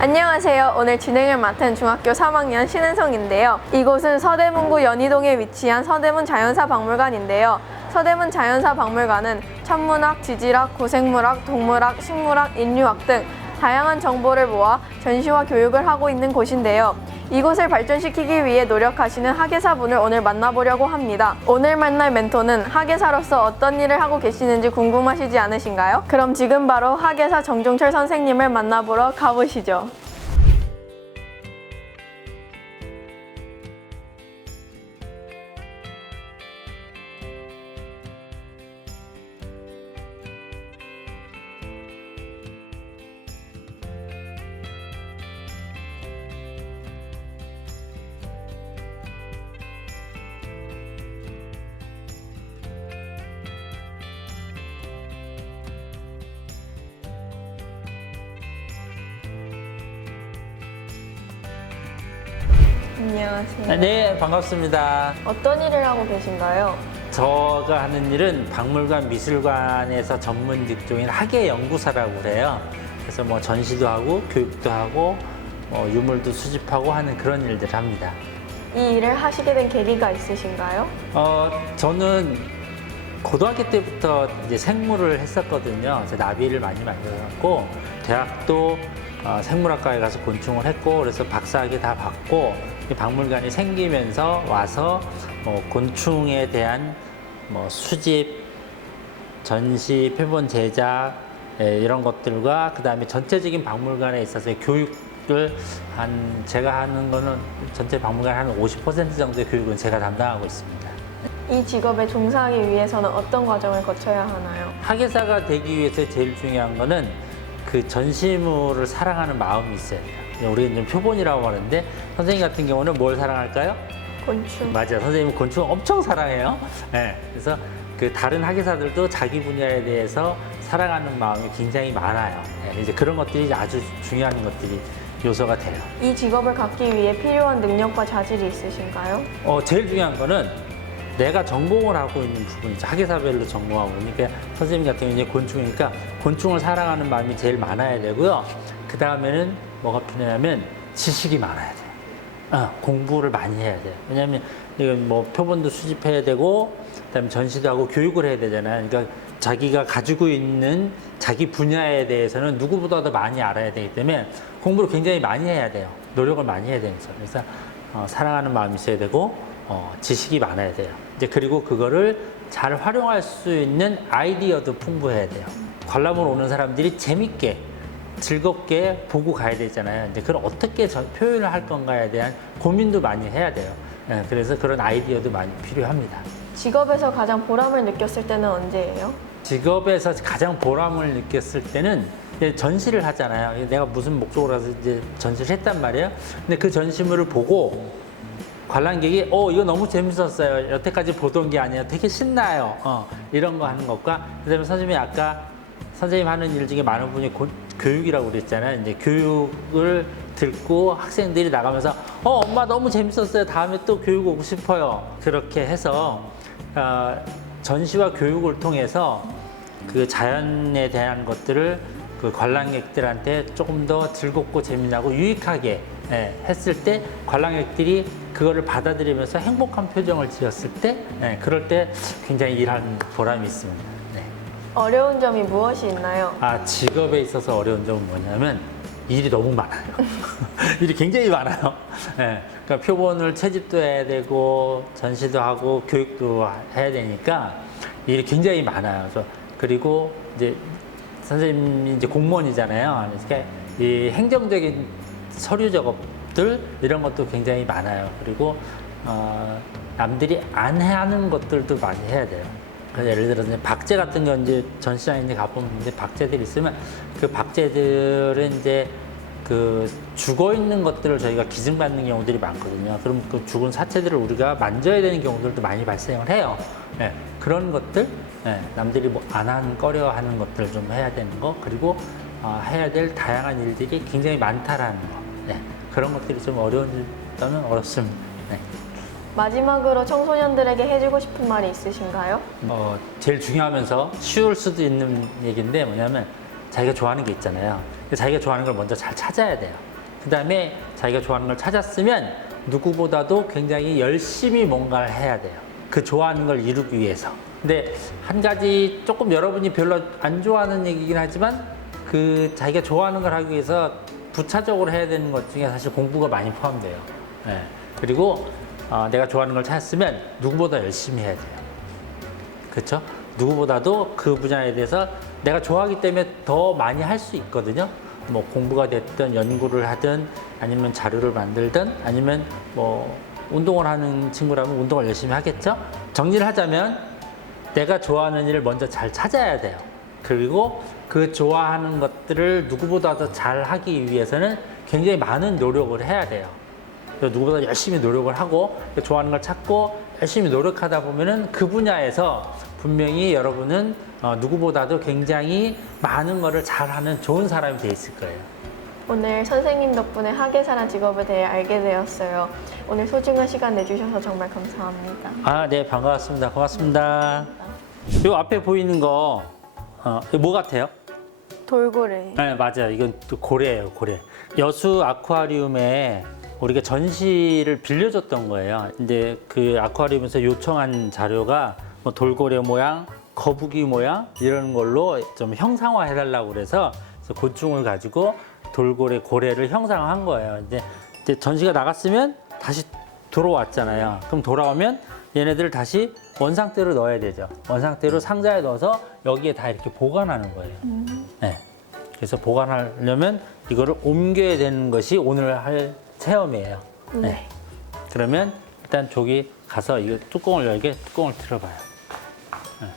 안녕하세요. 오늘 진행을 맡은 중학교 3학년 신은성인데요. 이곳은 서대문구 연희동에 위치한 서대문 자연사 박물관인데요. 서대문 자연사 박물관은 천문학, 지질학, 고생물학, 동물학, 식물학, 인류학 등 다양한 정보를 모아 전시와 교육을 하고 있는 곳인데요. 이곳을 발전시키기 위해 노력하시는 학예사분을 오늘 만나보려고 합니다. 오늘 만날 멘토는 학예사로서 어떤 일을 하고 계시는지 궁금하시지 않으신가요? 그럼 지금 바로 학예사 정종철 선생님을 만나보러 가보시죠. 안녕하세요. 네, 반갑습니다. 어떤 일을 하고 계신가요? 제가 하는 일은 박물관 미술관에서 전문 직종인 학예 연구사라고 그래요. 그래서 뭐 전시도 하고 교육도 하고 뭐 유물도 수집하고 하는 그런 일들을 합니다. 이 일을 하시게 된 계기가 있으신가요? 어, 저는 고등학교 때부터 이제 생물을 했었거든요. 그래서 나비를 많이 만들어갖고 대학도 어, 생물학과에 가서 곤충을 했고 그래서 박사학위 다 받고 이 박물관이 생기면서 와서 뭐 곤충에 대한 뭐 수집, 전시, 표본 제작 예, 이런 것들과 그 다음에 전체적인 박물관에 있어서의 교육을 한 제가 하는 거는 전체 박물관 한50% 정도의 교육은 제가 담당하고 있습니다. 이 직업에 종사하기 위해서는 어떤 과정을 거쳐야 하나요? 학예사가 되기 위해서 제일 중요한 거는 그 전시물을 사랑하는 마음이 있어야 돼요. 우리가 이제 표본이라고 하는데 선생님 같은 경우는 뭘 사랑할까요? 곤충. 맞아요. 선생님은 곤충 엄청 사랑해요. 네. 그래서 그 다른 학예사들도 자기 분야에 대해서 사랑하는 마음이 굉장히 많아요. 네. 이제 그런 것들이 아주 중요한 것들이 요소가 돼요. 이 직업을 갖기 위해 필요한 능력과 자질이 있으신가요? 어, 제일 중요한 거는 내가 전공을 하고 있는 부분이죠. 학예사별로 전공하고 그러니까 선생님 같은 경우는 이제 곤충이니까 곤충을 사랑하는 마음이 제일 많아야 되고요. 그 다음에는 뭐가 필요하냐면 지식이 많아야 돼요. 어, 공부를 많이 해야 돼요. 왜냐하면 이건 뭐 표본도 수집해야 되고 그 다음에 전시도 하고 교육을 해야 되잖아요. 그러니까 자기가 가지고 있는 자기 분야에 대해서는 누구보다도 많이 알아야 되기 때문에 공부를 굉장히 많이 해야 돼요. 노력을 많이 해야 되는 거죠. 그래서 어, 사랑하는 마음이 있어야 되고 어, 지식이 많아야 돼요. 이제 그리고 그거를 잘 활용할 수 있는 아이디어도 풍부해야 돼요. 관람을 오는 사람들이 재밌게 즐겁게 보고 가야 되잖아요. 이제 그걸 어떻게 전- 표현을 할 건가에 대한 고민도 많이 해야 돼요. 예, 그래서 그런 아이디어도 많이 필요합니다. 직업에서 가장 보람을 느꼈을 때는 언제예요? 직업에서 가장 보람을 느꼈을 때는 이제 전시를 하잖아요. 내가 무슨 목적으로 해서 이제 전시를 했단 말이에요. 근데 그 전시물을 보고 관람객이 어 이거 너무 재밌었어요. 여태까지 보던 게 아니에요. 되게 신나요. 어, 이런 거 하는 것과 그다음에 선생님이 아까 선생님 하는 일 중에 많은 분이 고- 교육이라고 그랬잖아요. 이제 교육을 듣고 학생들이 나가면서 어 엄마 너무 재밌었어요. 다음에 또 교육 오고 싶어요. 그렇게 해서 어, 전시와 교육을 통해서 그 자연에 대한 것들을 그 관람객들한테 조금 더 즐겁고 재미나고 유익하게 예, 했을 때 관람객들이 그거를 받아들이면서 행복한 표정을 지었을 때 예, 그럴 때 굉장히 일하는 보람이 있습니다. 네. 어려운 점이 무엇이 있나요? 아 직업에 있어서 어려운 점은 뭐냐면 일이 너무 많아요. 일이 굉장히 많아요. 예, 그러니까 표본을 채집도 해야 되고 전시도 하고 교육도 해야 되니까 일이 굉장히 많아요. 그래서 그리고 이제 선생님이 이제 공무원이잖아요. 그러니까 이 행정적인 서류 작업들 이런 것도 굉장히 많아요. 그리고 어, 남들이 안 하는 것들도 많이 해야 돼요. 예를 들어서 박제 같은 건 이제 전시장에 이제 가보면 이제 박제들이 있으면 그 박제들은 이제 그 죽어 있는 것들을 저희가 기증받는 경우들이 많거든요. 그럼 그 죽은 사체들을 우리가 만져야 되는 경우들도 많이 발생을 해요. 예, 그런 것들, 예, 남들이 뭐 안 하는 꺼려 하는 것들 좀 해야 되는 거, 그리고 어, 해야 될 다양한 일들이 굉장히 많다라는 거. 예, 그런 것들이 좀 어려운다면 어렵습니다. 네. 마지막으로 청소년들에게 해주고 싶은 말이 있으신가요? 어, 제일 중요하면서 쉬울 수도 있는 얘기인데 뭐냐면 자기가 좋아하는 게 있잖아요. 자기가 좋아하는 걸 먼저 잘 찾아야 돼요. 그 다음에 자기가 좋아하는 걸 찾았으면 누구보다도 굉장히 열심히 뭔가를 해야 돼요. 그 좋아하는 걸 이루기 위해서. 근데 한 가지 조금 여러분이 별로 안 좋아하는 얘기긴 하지만 그 자기가 좋아하는 걸 하기 위해서 부차적으로 해야 되는 것 중에 사실 공부가 많이 포함돼요. 예. 그리고 어, 내가 좋아하는 걸 찾았으면 누구보다 열심히 해야 돼요. 그렇죠? 누구보다도 그 분야에 대해서 내가 좋아하기 때문에 더 많이 할 수 있거든요. 뭐 공부가 됐든 연구를 하든 아니면 자료를 만들든 아니면 뭐 운동을 하는 친구라면 운동을 열심히 하겠죠. 정리를 하자면 내가 좋아하는 일을 먼저 잘 찾아야 돼요. 그리고 그 좋아하는 것들을 누구보다도 잘 하기 위해서는 굉장히 많은 노력을 해야 돼요. 누구보다 열심히 노력을 하고 좋아하는 걸 찾고 열심히 노력하다 보면은 그 분야에서 분명히 여러분은 어, 누구보다도 굉장히 많은 거를 잘하는 좋은 사람이 돼 있을 거예요. 오늘 선생님 덕분에 학예사란 직업에 대해 알게 되었어요. 오늘 소중한 시간 내주셔서 정말 감사합니다. 아, 네, 반갑습니다. 고맙습니다. 요 앞에 보이는 거, 어, 이거 뭐 같아요? 돌고래. 네, 맞아요. 이건 또 고래예요, 고래. 여수 아쿠아리움에 우리가 전시를 빌려줬던 거예요. 근데 그 아쿠아리움에서 요청한 자료가 뭐 돌고래 모양, 거북이 모양 이런 걸로 좀 형상화 해달라고 그래서 그래서 곤충을 가지고 돌고래, 고래를 형상화한 거예요. 이제, 이제 전시가 나갔으면 다시 들어왔잖아요. 그럼 돌아오면 얘네들을 다시 원상태로 넣어야 되죠. 원상태로 상자에 넣어서 여기에 다 이렇게 보관하는 거예요. 네. 그래서 보관하려면 이거를 옮겨야 되는 것이 오늘 할 체험이에요. 네. 그러면 일단 저기 가서 이 뚜껑을 열게 뚜껑을 틀어봐요. 네.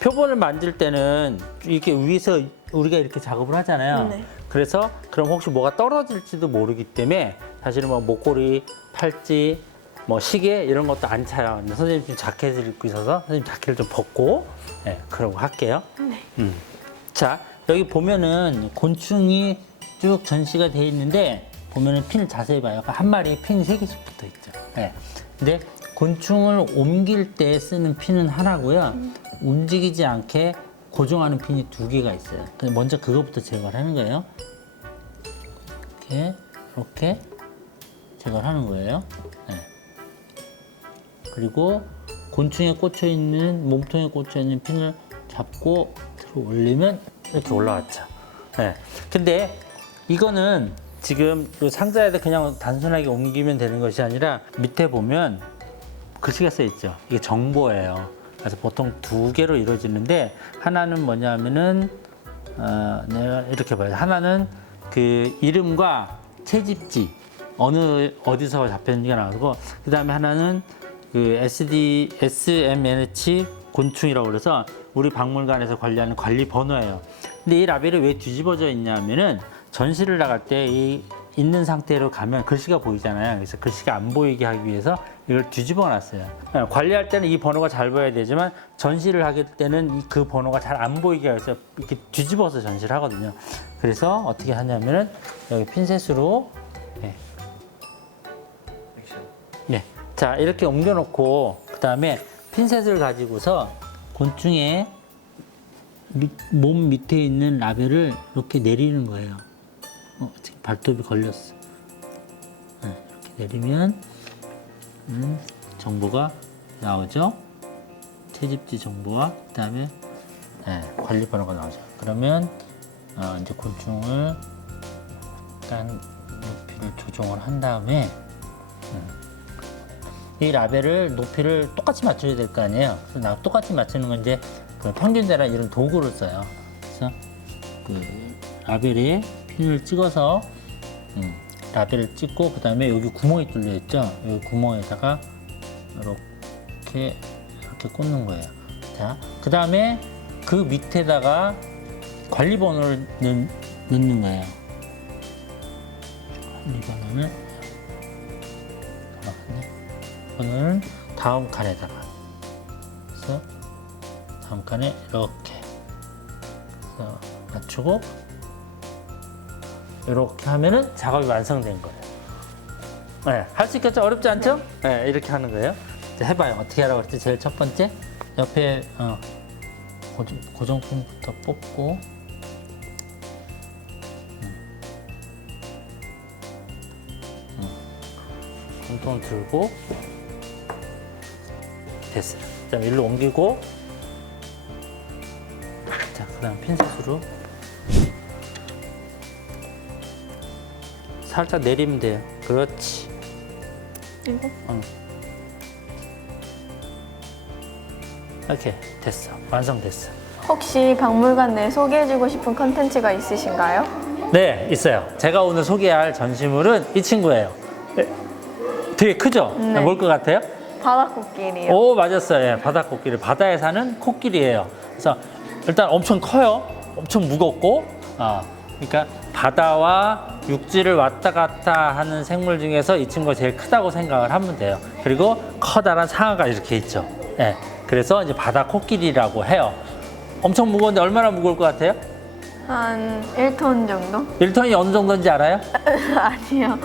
표본을 만들 때는 이렇게 위에서 우리가 이렇게 작업을 하잖아요. 네. 그래서 그럼 혹시 뭐가 떨어질지도 모르기 때문에 사실은 뭐 목걸이, 팔찌, 뭐 시계 이런 것도 안 차요. 근데 선생님 지금 자켓을 입고 있어서 선생님 자켓을 좀 벗고 네, 그러고 할게요. 네. 음. 자 여기 보면은 곤충이 쭉 전시가 돼 있는데 보면은 핀을 자세히 봐요. 한 마리에 핀이 세 개씩 붙어 있죠. 네. 근데 곤충을 옮길 때 쓰는 핀은 하나고요. 움직이지 않게 고정하는 핀이 두 개가 있어요. 근데 먼저 그거부터 제거를 하는 거예요. 이렇게 이렇게 제거를 하는 거예요. 네. 그리고 곤충에 꽂혀 있는 몸통에 꽂혀 있는 핀을 잡고 들어 올리면 이렇게 올라왔죠. 네. 근데 이거는 지금 이 상자에다 그냥 단순하게 옮기면 되는 것이 아니라 밑에 보면 글씨가 써 있죠. 이게 정보예요. 그래서 보통 두 개로 이루어지는데 하나는 뭐냐면은 어, 이렇게 봐요. 하나는 그 이름과 채집지 어느 어디서 잡혔는지가 나오고 그 다음에 하나는 그 SD SMNH 곤충이라고 그래서 우리 박물관에서 관리하는 관리 번호예요. 근데 이 라벨이 왜 뒤집어져 있냐면은 전시를 나갈 때 이 있는 상태로 가면 글씨가 보이잖아요. 그래서 글씨가 안 보이게 하기 위해서 이걸 뒤집어 놨어요. 네, 관리할 때는 이 번호가 잘 보여야 되지만 전시를 하게 때는 이그 번호가 잘 안 보이게 해서 이렇게 뒤집어서 전시를 하거든요. 그래서 어떻게 하냐면은 여기 핀셋으로 자, 이렇게 옮겨놓고, 그 다음에 핀셋을 가지고서 곤충의 밑- 몸 밑에 있는 라벨을 이렇게 내리는 거예요. 어, 지금 발톱이 걸렸어. 네, 이렇게 내리면, 음, 정보가 나오죠? 채집지 정보와, 그 다음에, 네, 관리 번호가 나오죠. 그러면, 어, 이제 곤충을 약간 높이를 조정을 한 다음에, 이 라벨을 높이를 똑같이 맞춰야 될 거 아니에요. 그래서 나 똑같이 맞추는 건 이제 그 평균대란 이런 도구를 써요. 그래서 그 라벨에 핀을 찍어서 음, 라벨을 찍고 그 다음에 여기 구멍이 뚫려 있죠. 여기 구멍에다가 이렇게 이렇게 꽂는 거예요. 자, 그 다음에 그 밑에다가 관리 번호를 넣, 넣는 거예요. 관리 번호는 잠깐만요. 번호는 다음 칸에다가 그래서 다음 칸에 이렇게 맞추고 이렇게 하면은 작업이 완성된 거예요. 네, 할 수 있겠죠? 어렵지 않죠? 네, 이렇게 하는 거예요. 이제 해봐요. 어떻게 하라고 그랬지? 제일 첫 번째 옆에 어, 고정, 고정핀부터 뽑고 음. 몸통을 들고 됐어요. 자, 일로 옮기고 자, 그다음 핀셋으로 살짝 내리면 돼요. 그렇지. 이거? 응. 이렇게 됐어. 완성됐어. 혹시 박물관 내 소개해주고 싶은 컨텐츠가 있으신가요? 네, 있어요. 제가 오늘 소개할 전시물은 이 친구예요. 네, 되게 크죠? 네. 뭘 것 같아요? 바다 코끼리요. 오, 맞았어요. 예, 바다 코끼리. 바다에 사는 코끼리예요. 그래서 일단 엄청 커요. 엄청 무겁고, 아, 그러니까 바다와 육지를 왔다 갔다 하는 생물 중에서 이 친구가 제일 크다고 생각을 하면 돼요. 그리고 커다란 상어가 이렇게 있죠. 예. 그래서 이제 바다 코끼리라고 해요. 엄청 무거운데 얼마나 무거울 것 같아요? 한 1톤 정도? 1톤이 어느 정도인지 알아요? 아니요.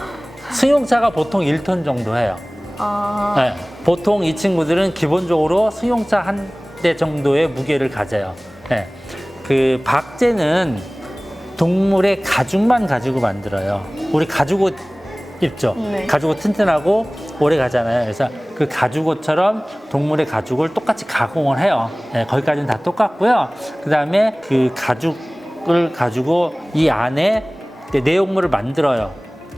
승용차가 보통 1톤 정도 해요. 아, 네, 보통 이 친구들은 기본적으로 승용차 한 대 정도의 무게를 가져요. 네, 그 박제는 동물의 가죽만 가지고 만들어요. 우리 가죽옷 입죠? 네. 가죽옷 튼튼하고 오래 가잖아요. 그래서 그 가죽옷처럼 동물의 가죽을 똑같이 가공을 해요. 네, 거기까지는 다 똑같고요. 그 다음에 그 가죽을 가지고 이 안에 내용물을 만들어요.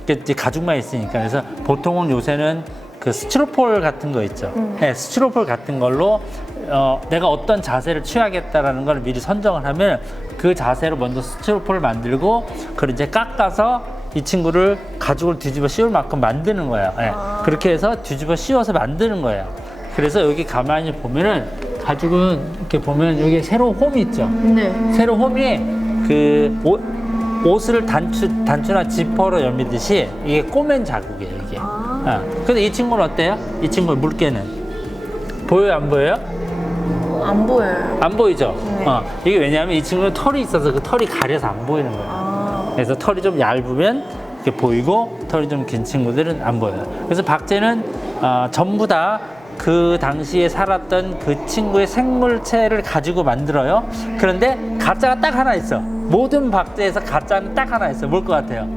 이게 가죽만 있으니까. 그래서 보통은 요새는 그 스티로폴 같은 거 있죠. 네, 스티로폴 같은 걸로 어, 내가 어떤 자세를 취하겠다라는 걸 미리 선정을 하면 그 자세로 먼저 스티로폴을 만들고 그걸 이제 깎아서 이 친구를 가죽을 뒤집어 씌울 만큼 만드는 거예요. 예. 그렇게 해서 뒤집어 씌워서 만드는 거예요. 그래서 여기 가만히 보면은 가죽은 이렇게 보면 여기 세로 홈이 있죠. 네. 세로 홈이 그 옷, 옷을 단추, 단추나 지퍼로 여미듯이 이게 꼬맨 자국이에요, 이게. 아. 어. 근데 이 친구는 어때요? 이 친구의 물개는? 보여요, 안 보여요? 안 보여요. 안 보이죠? 네. 어. 이게 왜냐하면 이 친구는 털이 있어서 그 털이 가려서 안 보이는 거예요. 아, 그래서 털이 좀 얇으면 이렇게 보이고 털이 좀 긴 친구들은 안 보여요. 그래서 박제는 어, 전부 다 그 당시에 살았던 그 친구의 생물체를 가지고 만들어요. 그런데 가짜가 딱 하나 있어. 모든 박제에서 가짜는 딱 하나 있어. 뭘 것 같아요?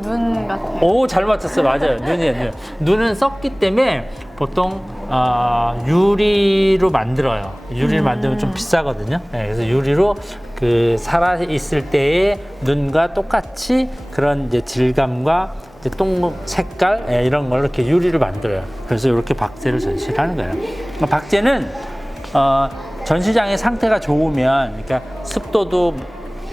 눈 같아요. 오, 잘 맞췄어. 맞아요. 눈이에요. 눈. 눈은 썩기 때문에 보통 어, 유리로 만들어요. 유리를 만들면 좀 비싸거든요. 네, 그래서 유리로 그 살아 있을 때의 눈과 똑같이 그런 이제 질감과 이제 똥 색깔 예, 이런 걸로 이렇게 유리를 만들어요. 그래서 이렇게 박제를 전시를 하는 거예요. 그러니까 박제는 어, 전시장의 상태가 좋으면, 그러니까 습도도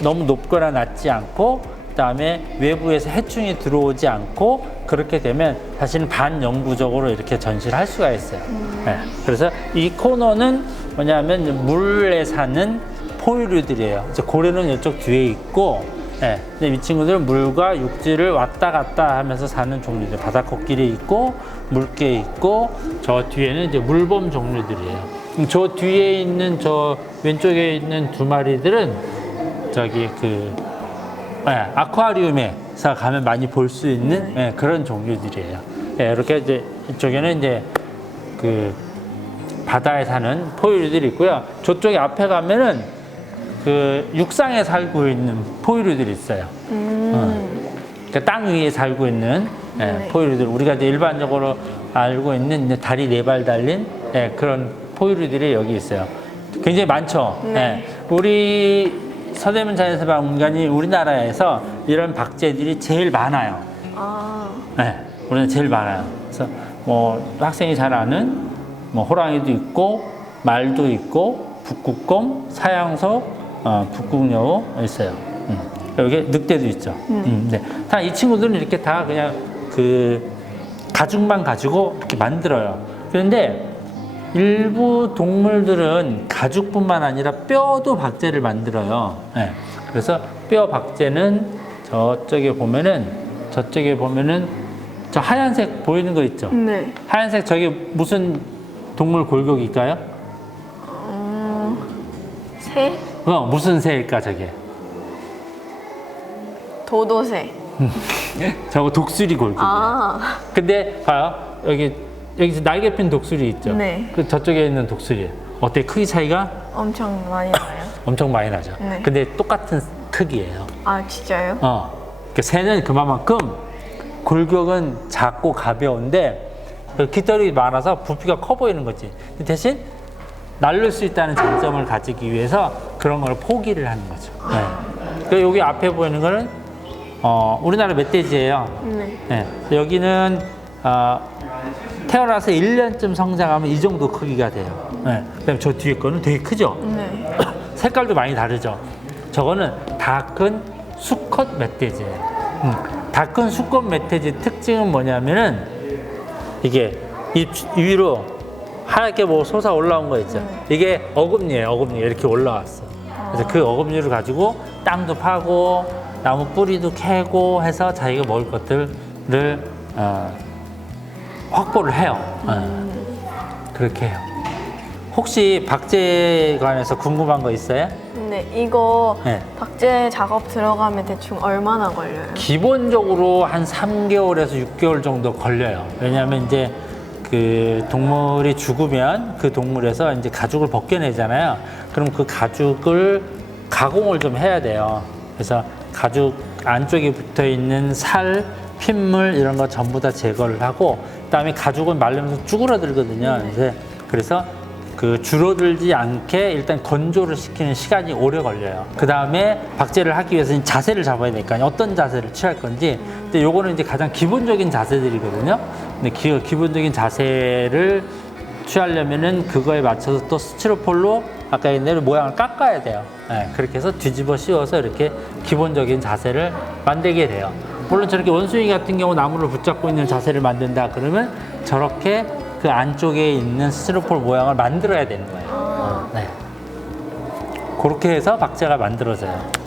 너무 높거나 낮지 않고, 그다음에 외부에서 해충이 들어오지 않고 그렇게 되면 사실은 반영구적으로 이렇게 전시를 할 수가 있어요. 네. 그래서 이 코너는 뭐냐면 물에 사는 포유류들이에요. 이제 고래는 이쪽 뒤에 있고, 예. 근데 이 친구들은 물과 육지를 왔다 갔다 하면서 사는 종류들. 바다 코끼리 있고, 물개 있고, 저 뒤에는 이제 물범 종류들이에요. 음, 저 뒤에 있는 저 왼쪽에 있는 두 마리들은 저기 그 예, 아쿠아리움에서 가면 많이 볼 수 있는 예, 그런 종류들이에요. 예, 이렇게 이제 이쪽에는 이제 그 바다에 사는 포유류들이 있고요. 저쪽에 앞에 가면은 그 육상에 살고 있는 포유류들이 있어요. 음, 그땅 위에 살고 있는 예, 네. 포유류들 우리가 이제 일반적으로 알고 있는 이제 다리 네 발 달린 예, 그런 포유류들이 여기 있어요. 굉장히 많죠. 네. 예, 우리 서대문 자연사박물관이 우리나라에서 이런 박제들이 제일 많아요. 아, 네, 우리는 제일 많아요. 그래서 뭐 학생이 잘 아는 뭐 호랑이도 있고 말도 있고 북극곰, 사양소, 어, 북극여우 있어요. 음. 여기 늑대도 있죠. 음, 네. 다 이 친구들은 이렇게 다 그냥 그 가죽만 가지고 이렇게 만들어요. 그런데 일부 동물들은 가죽뿐만 아니라 뼈도 박제를 만들어요. 네. 그래서 뼈 박제는 저쪽에 보면은 저쪽에 보면은 저 하얀색 보이는 거 있죠? 네. 하얀색 저게 무슨 동물 골격일까요? 어, 새? 어, 무슨 새일까 저게? 도도새. 저거 독수리 골격이에요. 아, 근데 봐요 여기 여기 날개 핀 독수리 있죠? 네. 그 저쪽에 있는 독수리 어때 크기 차이가 엄청 많이 나요. 엄청 많이 나죠. 네. 근데 똑같은 크기예요. 아, 진짜요? 어, 그 새는 그만큼 골격은 작고 가벼운데 그 깃털이 많아서 부피가 커 보이는 거지. 대신 날릴 수 있다는 장점을 가지기 위해서 그런 걸 포기를 하는 거죠. 네. 그 여기 앞에 보이는 거는 어, 우리나라 멧돼지예요. 네. 네. 여기는 어, 태어나서 1년쯤 성장하면 이 정도 크기가 돼요. 네. 그다음에 저 뒤에 거는 되게 크죠. 네. 색깔도 많이 다르죠. 저거는 다 큰 수컷 멧돼지예요. 음, 다큰 수컷 멧돼지 특징은 뭐냐면은 이게 입 위로 하얗게 뭐 솟아 올라온 거 있죠. 이게 어금니예요. 어금니 이렇게 올라왔어. 그래서 그 어금니를 가지고 땅도 파고 나무 뿌리도 캐고 해서 자기가 먹을 것들을 어, 확보를 해요. 어, 그렇게 해요. 혹시 박제에 관해서 궁금한 거 있어요? 네. 이거 네. 박제 작업 들어가면 대충 얼마나 걸려요? 기본적으로 한 3개월에서 6개월 정도 걸려요. 왜냐하면 이제 그 동물이 죽으면 그 동물에서 이제 가죽을 벗겨내잖아요. 그럼 그 가죽을 가공을 좀 해야 돼요. 그래서 가죽 안쪽에 붙어 있는 살, 핏물 이런 거 전부 다 제거를 하고 그다음에 가죽은 말리면서 쭈그러들거든요. 그래서 그래서 그 줄어들지 않게 일단 건조를 시키는 시간이 오래 걸려요. 그 다음에 박제를 하기 위해서는 자세를 잡아야 되니까 어떤 자세를 취할 건지. 근데 요거는 이제 가장 기본적인 자세들이거든요. 근데 기, 기본적인 자세를 취하려면은 그거에 맞춰서 또 스티로폴로 아까 대로 모양을 깎아야 돼요. 예, 그렇게 해서 뒤집어 씌워서 이렇게 기본적인 자세를 만들게 돼요. 물론 저렇게 원숭이 같은 경우 나무를 붙잡고 있는 자세를 만든다 그러면 저렇게 그 안쪽에 있는 스티로폴 모양을 만들어야 되는 거예요. 어, 네. 그렇게 해서 박제가 만들어져요.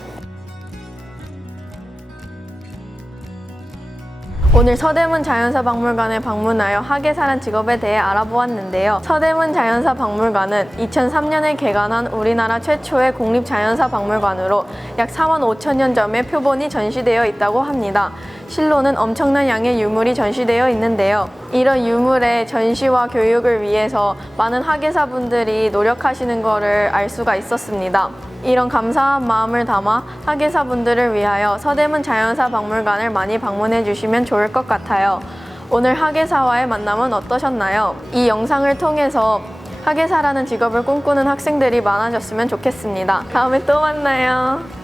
오늘 서대문 자연사 박물관에 방문하여 하계사란 직업에 대해 알아보았는데요. 서대문 자연사 박물관은 2003년에 개관한 우리나라 최초의 국립자연사 박물관으로 약 4만 5천 년 전의 표본이 전시되어 있다고 합니다. 실로는 엄청난 양의 유물이 전시되어 있는데요. 이런 유물의 전시와 교육을 위해서 많은 학예사분들이 노력하시는 것을 알 수가 있었습니다. 이런 감사한 마음을 담아 학예사분들을 위하여 서대문 자연사 박물관을 많이 방문해 주시면 좋을 것 같아요. 오늘 학예사와의 만남은 어떠셨나요? 이 영상을 통해서 학예사라는 직업을 꿈꾸는 학생들이 많아졌으면 좋겠습니다. 다음에 또 만나요.